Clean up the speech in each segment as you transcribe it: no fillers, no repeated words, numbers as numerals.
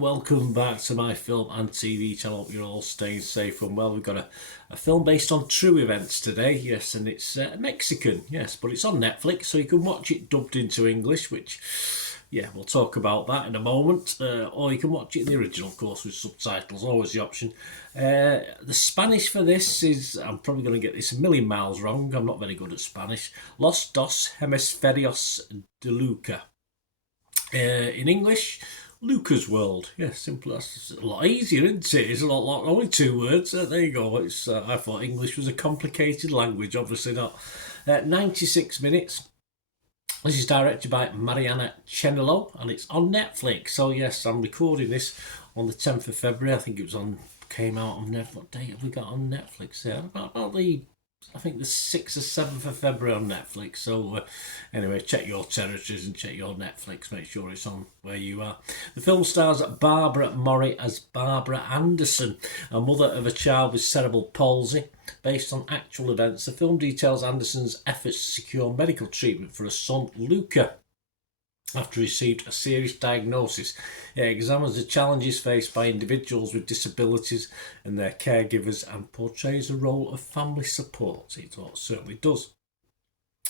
Welcome back to my film and TV channel. Hope you're all staying safe and well. We've got a film based on true events today, yes, and it's Mexican, yes, but it's on Netflix, so you can watch it dubbed into English, which, yeah, we'll talk about that in a moment, or you can watch it in the original, of course, with subtitles, always the option. The Spanish for this is, I'm probably going to get this a million miles wrong, I'm not very good at Spanish, Los dos hemisferios de Lucca. In English, Lucca's World. Yeah, simple. That's a lot easier, isn't it? It's a lot only two words. There you go. It's. I thought English was a complicated language. Obviously not. 96 minutes. This is directed by Mariana Chenelo and it's on Netflix. So yes, I'm recording this on the 10th of February. I think it was came out on Netflix. What date have we got on Netflix there? About I think the 6th or 7th of February on Netflix. So anyway, check your territories and check your Netflix. Make sure it's on where you are. The film stars Barbara Mori as Barbara Anderson, a mother of a child with cerebral palsy. Based on actual events, the film details Anderson's efforts to secure medical treatment for her son, Lucca. After he received a serious diagnosis, it examines the challenges faced by individuals with disabilities and their caregivers and portrays a role of family support. It certainly does.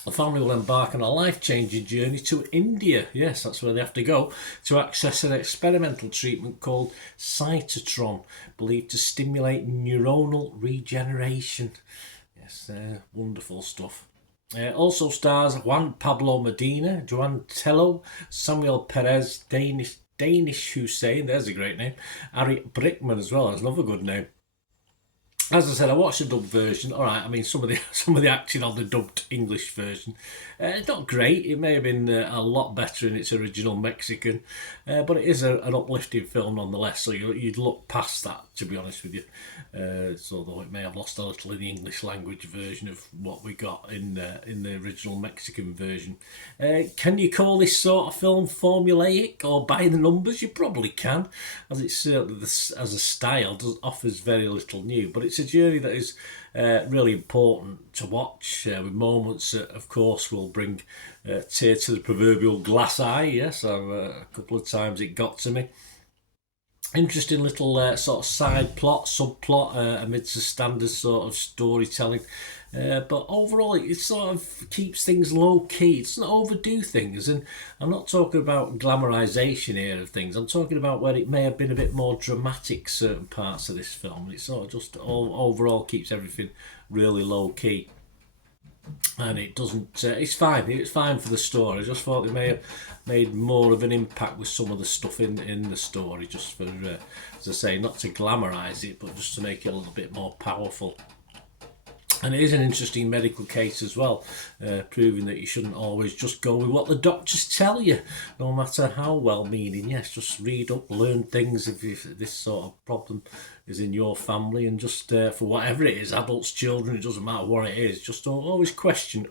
The family will embark on a life-changing journey to India. Yes, that's where they have to go to access an experimental treatment called cytotron, believed to stimulate neuronal regeneration. Yes, wonderful stuff. Also stars Juan Pablo Medina, Joan Tello, Samuel Perez, Danish Hussein, there's a great name, Ari Brickman as well, that's another good name. As I said, I watched the dubbed version. All right, I mean some of the acting on the dubbed English version, not great. It may have been a lot better in its original Mexican, but it is an uplifting film nonetheless. So you'd look past that, to be honest with you. So though it may have lost a little in the English language version of what we got in the original Mexican version. Can you call this sort of film formulaic or by the numbers? You probably can, as it's certainly as a style offers very little new, but it's a journey that is really important to watch, with moments that, of course, will bring tear to the proverbial glass eye. Yes, a couple of times it got to me. Interesting little sort of side plot, subplot amidst the standard sort of storytelling. But overall, it sort of keeps things low key. It doesn't overdo things, and I'm not talking about glamorization here of things. I'm talking about where it may have been a bit more dramatic, certain parts of this film. It sort of just overall keeps everything really low key. And it doesn't. It's fine. It's fine for the story. I just thought they may have made more of an impact with some of the stuff in the story, just for, as I say, not to glamorise it, but just to make it a little bit more powerful. And it is an interesting medical case as well, proving that you shouldn't always just go with what the doctors tell you, no matter how well-meaning. Yes, just read up, learn things if this sort of problem is in your family, and just for whatever it is, adults, children, it doesn't matter what it is, just always question,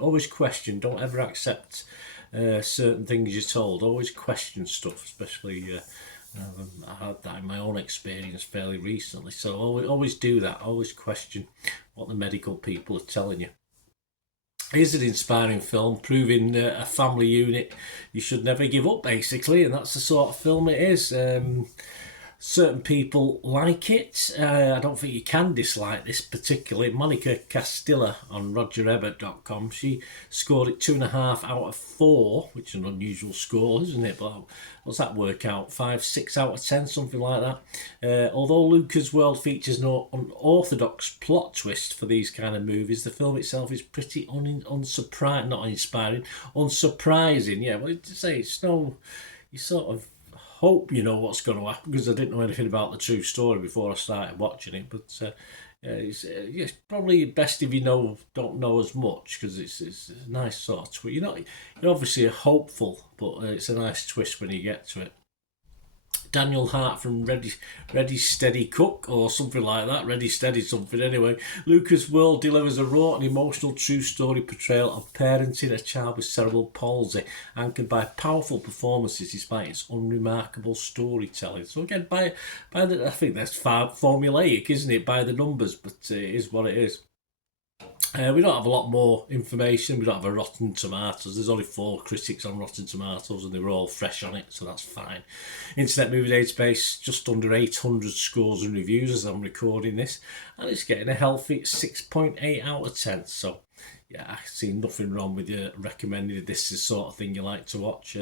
don't ever accept certain things you're told, always question stuff, especially I had that in my own experience fairly recently, so always do that, always question what the medical people are telling you. It is an inspiring film, proving a family unit you should never give up, basically, and that's the sort of film it is. Certain people like it. I don't think you can dislike this particularly. Monica Castilla on RogerEbert.com, she scored it 2.5 out of 4, which is an unusual score, isn't it? But what's that work out? 5, 6 out of 10, something like that. Although Lucca's World features no unorthodox plot twist for these kind of movies, the film itself is pretty unsurprising, not uninspiring, unsurprising. Yeah, well, to say it's no, you sort of hope you know what's going to happen, because I didn't know anything about the true story before I started watching it. But it's probably best if you don't know as much, because it's a nice sort of twist. You're obviously hopeful, but it's a nice twist when you get to it. Daniel Hart from Ready Steady Cook or something like that. Ready Steady something anyway. Lucca's World delivers a raw and emotional true story portrayal of parenting a child with cerebral palsy, anchored by powerful performances despite its unremarkable storytelling. So again, by the, I think that's formulaic, isn't it? By the numbers, but it is what it is. We don't have a lot more information. We don't have a Rotten Tomatoes. There's only 4 critics on Rotten Tomatoes and they were all fresh on it, so that's fine. Internet Movie Database, just under 800 scores and reviews as I'm recording this, and it's getting a healthy 6.8 out of 10. So, yeah, I see nothing wrong with you recommending this is the sort of thing you like to watch.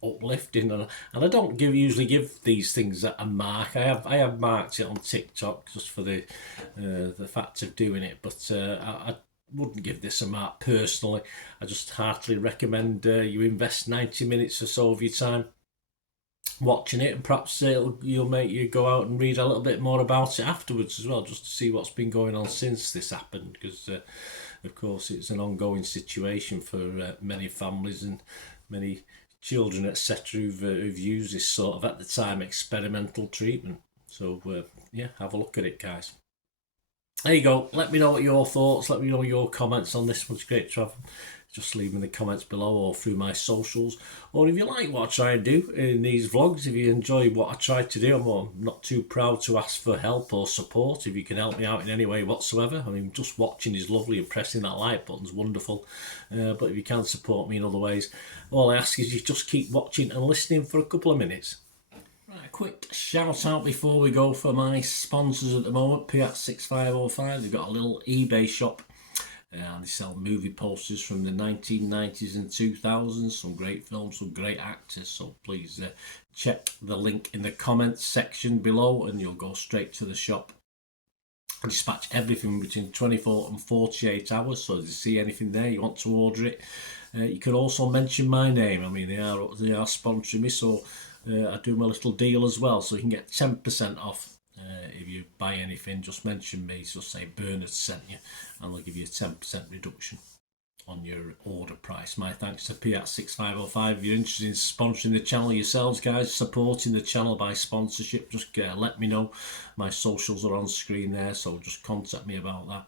Uplifting, and I don't usually give these things a mark. I have marked it on TikTok just for the fact of doing it, but I wouldn't give this a mark personally. I just heartily recommend you invest 90 minutes or so of your time watching it, and perhaps you'll make you go out and read a little bit more about it afterwards as well, just to see what's been going on since this happened, because of course it's an ongoing situation for many families and many children, etc., who've used this sort of, at the time, experimental treatment. So, yeah, have a look at it, guys. There you go. Let me know what your thoughts, let me know your comments on this one. It's great to have them. Just leave them in the comments below or through my socials. Or if you like what I try and do in these vlogs, if you enjoy what I try to do, I'm not too proud to ask for help or support. If you can help me out in any way whatsoever, I mean, just watching is lovely and pressing that like button's wonderful. But if you can support me in other ways, all I ask is you just keep watching and listening for a couple of minutes. Right, a quick shout out before we go for my sponsors at the moment, Piat6505. They've got a little eBay shop. And they sell movie posters from the 1990s and 2000s, some great films, some great actors, so please check the link in the comments section below and you'll go straight to the shop. I dispatch everything between 24 and 48 hours, so if you see anything there, you want to order it, you can also mention my name. I mean, they are sponsoring me, so I do my little deal as well, so you can get 10% off. If you buy anything, just mention me, just say Bernard sent you, and they'll give you a 10% reduction on your order price. My thanks to Piat6505. If you're interested in sponsoring the channel yourselves, guys, supporting the channel by sponsorship, just let me know. My socials are on screen there, so just contact me about that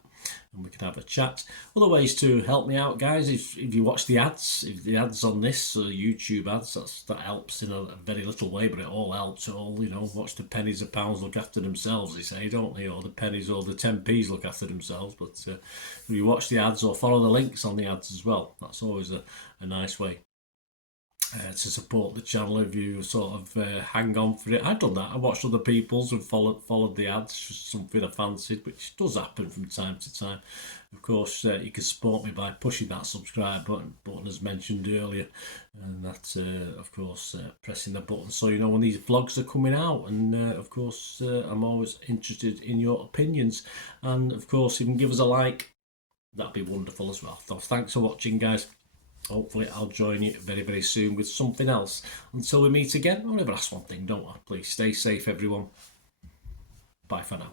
and we can have a chat. Other ways to help me out, guys, if you watch the ads, if the ads on this YouTube ads, that helps in a very little way, but it all helps. It all, watch the pennies and pounds look after themselves, they say, don't they? Or the pennies or the 10p's look after themselves. But if you watch the ads or follow the links on the ads as well, that's always a nice way to support the channel. If you sort of hang on for it, I've done that. I watched other people's and followed the ads, just something I fancied, which does happen from time to time. Of course, you can support me by pushing that subscribe button as mentioned earlier, and that's of course pressing the button so you know when these vlogs are coming out. And of course, I'm always interested in your opinions, and of course, if you can give us a like, that'd be wonderful as well. So thanks for watching, guys. Hopefully I'll join you very, very soon with something else. Until we meet again, I'll never ask one thing, don't I? Please stay safe, everyone. Bye for now.